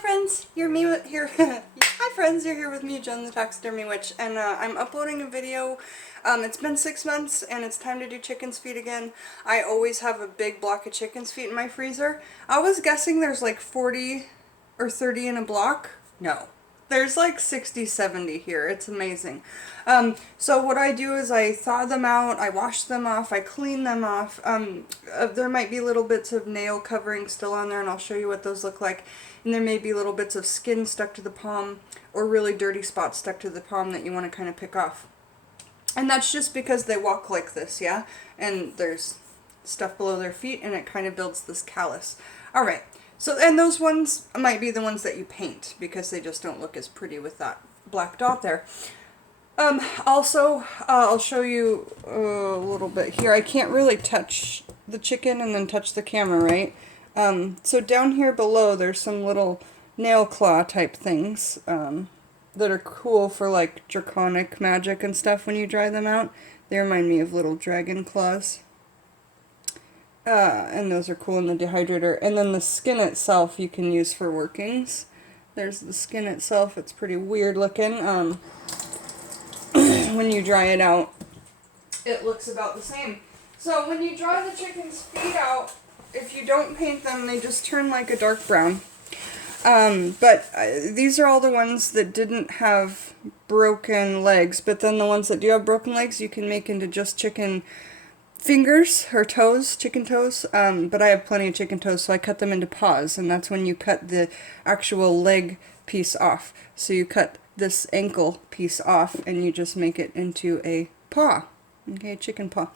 friends, Hi friends, you're here with me, Jen the Taxidermy Witch, and I'm uploading a video. It's been 6 months and it's time to do chicken's feet again. I always have a big block of chicken's feet in my freezer. I was guessing there's like 40 or 30 in a block. No. There's like 60, 70 here. It's amazing. So what I do is I thaw them out, I wash them off, I clean them off. There might be little bits of nail covering still on there, and I'll show you what those look like. And there may be little bits of skin stuck to the palm, or really dirty spots stuck to the palm that you want to kind of pick off. And that's just because they walk like this, yeah? And there's stuff below their feet, and it kind of builds this callus. Alright. So, and those ones might be the ones that you paint, because they just don't look as pretty with that black dot there. Also, I'll show you a little bit here. I can't really touch the chicken and then touch the camera, right? So down here below, there's some little nail claw type things, that are cool for like draconic magic and stuff when you dry them out. They remind me of little dragon claws. And those are cool in the dehydrator. And then the skin itself you can use for workings. There's the skin itself. It's pretty weird looking. When you dry it out, it looks about the same. So when you dry the chicken's feet out, if you don't paint them, they just turn like a dark brown. These are all the ones that didn't have broken legs. But then the ones that do have broken legs, you can make into just chicken fingers or toes, chicken toes, but I have plenty of chicken toes, so I cut them into paws, and that's when you cut the actual leg piece off. So you cut this ankle piece off and you just make it into a paw, okay, chicken paw.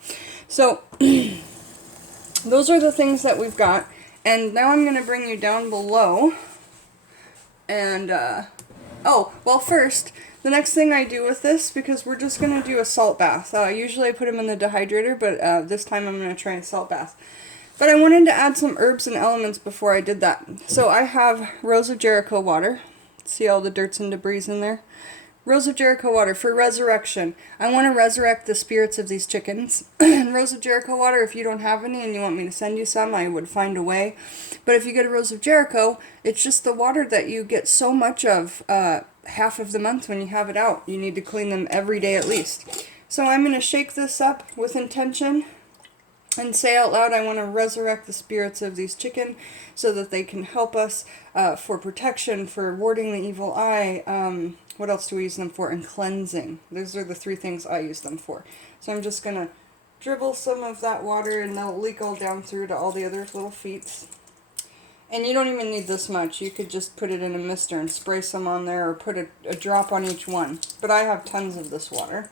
So those are the things that we've got, and now I'm going to bring you down below, and oh, well first, the next thing I do with this, because we're just going to do a salt bath. Usually I put them in the dehydrator, but this time I'm going to try a salt bath. But I wanted to add some herbs and elements before I did that. So I have Rose of Jericho water. See all the dirts and debris in there? Rose of Jericho water for resurrection. I want to resurrect the spirits of these chickens. And Rose of Jericho water, if you don't have any and you want me to send you some, I would find a way. But if you get a Rose of Jericho, it's just the water that you get so much of half of the month when you have it out. You need to clean them every day at least. So I'm going to shake this up with intention and say out loud, I want to resurrect the spirits of these chicken so that they can help us for protection, for warding the evil eye. What else do we use them for? And cleansing. Those are the 3 things I use them for. So I'm just going to dribble some of that water, and they'll leak all down through to all the other little feet. And you don't even need this much. You could just put it in a mister and spray some on there, or put a drop on each one. But I have tons of this water.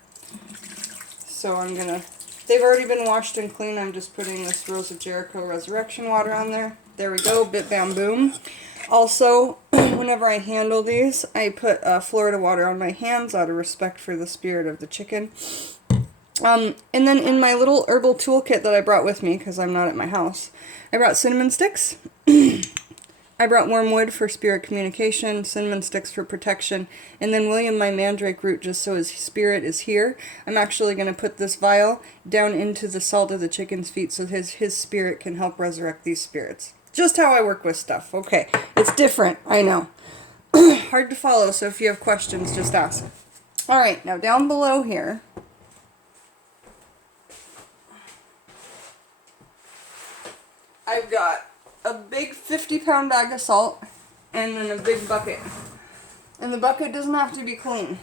So I'm going to... They've already been washed and cleaned. I'm just putting this Rose of Jericho Resurrection water on there. There we go. Bit bam boom. Also, whenever I handle these, I put Florida water on my hands out of respect for the spirit of the chicken. And then in my little herbal toolkit that I brought with me, because I'm not at my house, I brought cinnamon sticks. I brought wormwood for spirit communication, cinnamon sticks for protection, and then William, my mandrake root, just so his spirit is here. I'm actually going to put this vial down into the salt of the chicken's feet so his spirit can help resurrect these spirits. Just how I work with stuff. Okay, it's different, I know. Hard to follow, so if you have questions, just ask. Alright, now down below here, I've got a big 50-pound bag of salt, and then a big bucket. And the bucket doesn't have to be clean.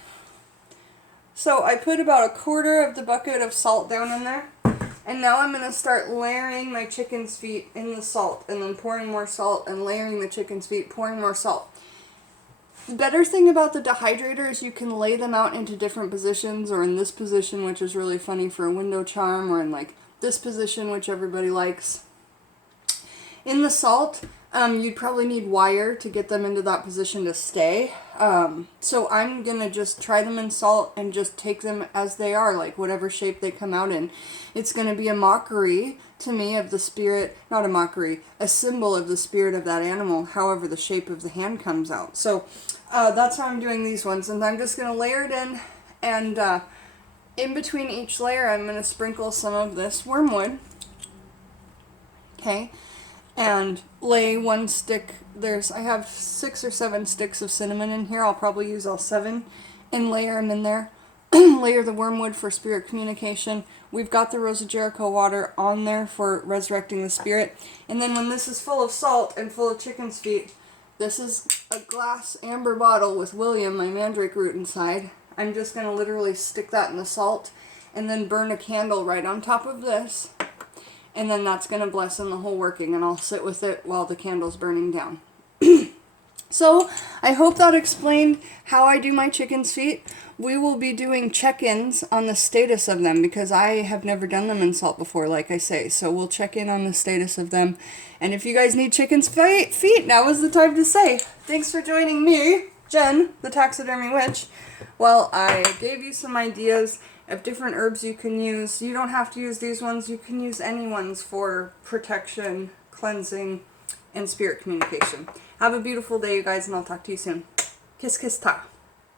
So I put about 1/4 of the bucket of salt down in there, and now I'm going to start layering my chicken's feet in the salt, and then pouring more salt, and layering the chicken's feet, pouring more salt. The better thing about the dehydrator is you can lay them out into different positions, or in this position, which is really funny for a window charm, or in like this position, which everybody likes. In the salt, you'd probably need wire to get them into that position to stay. So I'm going to just try them in salt and just take them as they are, like whatever shape they come out in. It's going to be a mockery to me of the spirit, not a mockery, a symbol of the spirit of that animal, however the shape of the hand comes out. So that's how I'm doing these ones. And I'm just going to layer it in, and in between each layer I'm going to sprinkle some of this wormwood. Okay. and lay one stick. I have 6 or 7 sticks of cinnamon in here. I'll probably use all 7 and layer them in there. Layer the wormwood for spirit communication. We've got the Rose of Jericho water on there for resurrecting the spirit. And then when this is full of salt and full of chicken's feet, this is a glass amber bottle with William, my mandrake root, inside. I'm just going to literally stick that in the salt and then burn a candle right on top of this. And then that's going to bless in the whole working, and I'll sit with it while the candle's burning down. So, I hope that explained how I do my chicken's feet. We will be doing check-ins on the status of them because I have never done them in salt before, like I say. So we'll check in on the status of them. And if you guys need chicken's feet, now is the time to say. Thanks for joining me, Jen, the Taxidermy Witch. Well, I gave you some ideas of different herbs you can use. You don't have to use these ones. You can use any ones for protection, cleansing, and spirit communication. Have a beautiful day, you guys, and I'll talk to you soon. Kiss, kiss, ta.